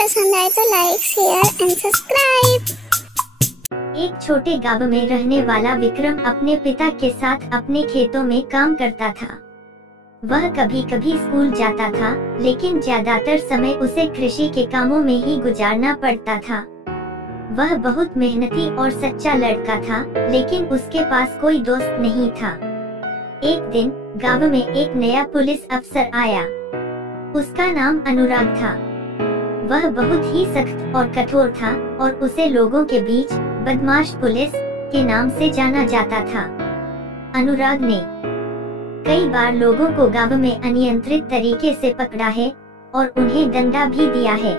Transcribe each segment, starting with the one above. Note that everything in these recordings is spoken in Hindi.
पसंद आए तो लाइक, शेयर एंड सब्सक्राइब। एक छोटे गांव में रहने वाला विक्रम अपने पिता के साथ अपने खेतों में काम करता था। वह कभी कभी स्कूल जाता था, लेकिन ज्यादातर समय उसे कृषि के कामों में ही गुजारना पड़ता था। वह बहुत मेहनती और सच्चा लड़का था, लेकिन उसके पास कोई दोस्त नहीं था। एक दिन गांव में एक नया पुलिस अफसर आया। उसका नाम अनुराग था। वह बहुत ही सख्त और कठोर था और उसे लोगों के बीच बदमाश पुलिस के नाम से जाना जाता था। अनुराग ने कई बार लोगों को गांव में अनियंत्रित तरीके से पकड़ा है और उन्हें दंडा भी दिया है।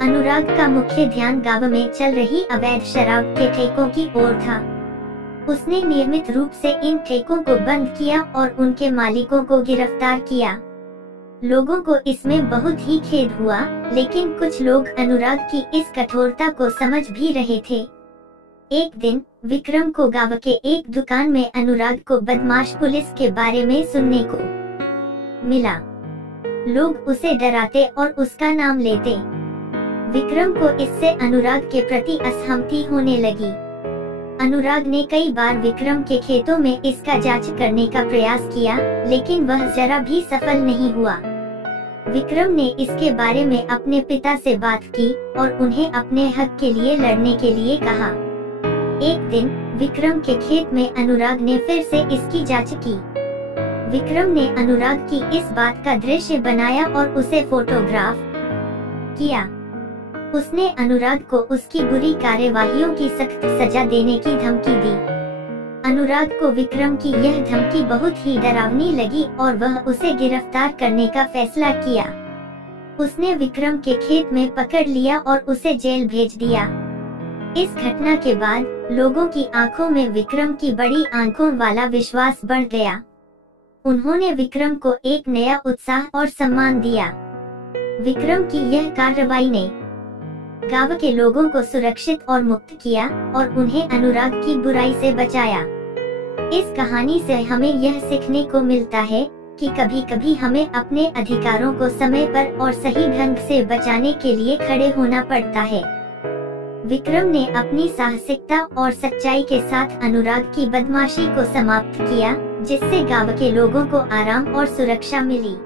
अनुराग का मुख्य ध्यान गांव में चल रही अवैध शराब के ठेकों की ओर था। उसने नियमित रूप से इन ठेकों को बंद किया और उनके मालिकों को गिरफ्तार किया। लोगों को इसमें बहुत ही खेद हुआ, लेकिन कुछ लोग अनुराग की इस कठोरता को समझ भी रहे थे। एक दिन विक्रम को गांव के एक दुकान में अनुराग को बदमाश पुलिस के बारे में सुनने को मिला। लोग उसे डराते और उसका नाम लेते। विक्रम को इससे अनुराग के प्रति असहमति होने लगी। अनुराग ने कई बार विक्रम के खेतों में इसका जांच करने का प्रयास किया, लेकिन वह जरा भी सफल नहीं हुआ। विक्रम ने इसके बारे में अपने पिता से बात की और उन्हें अपने हक के लिए लड़ने के लिए कहा। एक दिन विक्रम के खेत में अनुराग ने फिर से इसकी जांच की। विक्रम ने अनुराग की इस बात का दृश्य बनाया और उसे फोटोग्राफ किया। उसने अनुराग को उसकी बुरी कार्यवाहियों की सख्त सजा देने की धमकी दी। अनुराग को विक्रम की यह धमकी बहुत ही डरावनी लगी और वह उसे गिरफ्तार करने का फैसला किया। उसने विक्रम के खेत में पकड़ लिया और उसे जेल भेज दिया। इस घटना के बाद लोगों की आंखों में विक्रम की बड़ी आंखों वाला विश्वास बढ़ गया। उन्होंने विक्रम को एक नया उत्साह और सम्मान दिया। विक्रम की यह कार्रवाई ने गांव के लोगों को सुरक्षित और मुक्त किया और उन्हें अनुराग की बुराई से बचाया। इस कहानी से हमें यह सीखने को मिलता है कि कभी-कभी हमें अपने अधिकारों को समय पर और सही ढंग से बचाने के लिए खड़े होना पड़ता है। विक्रम ने अपनी साहसिकता और सच्चाई के साथ अनुराग की बदमाशी को समाप्त किया, जिससे गांव के लोगों को आराम और सुरक्षा मिली।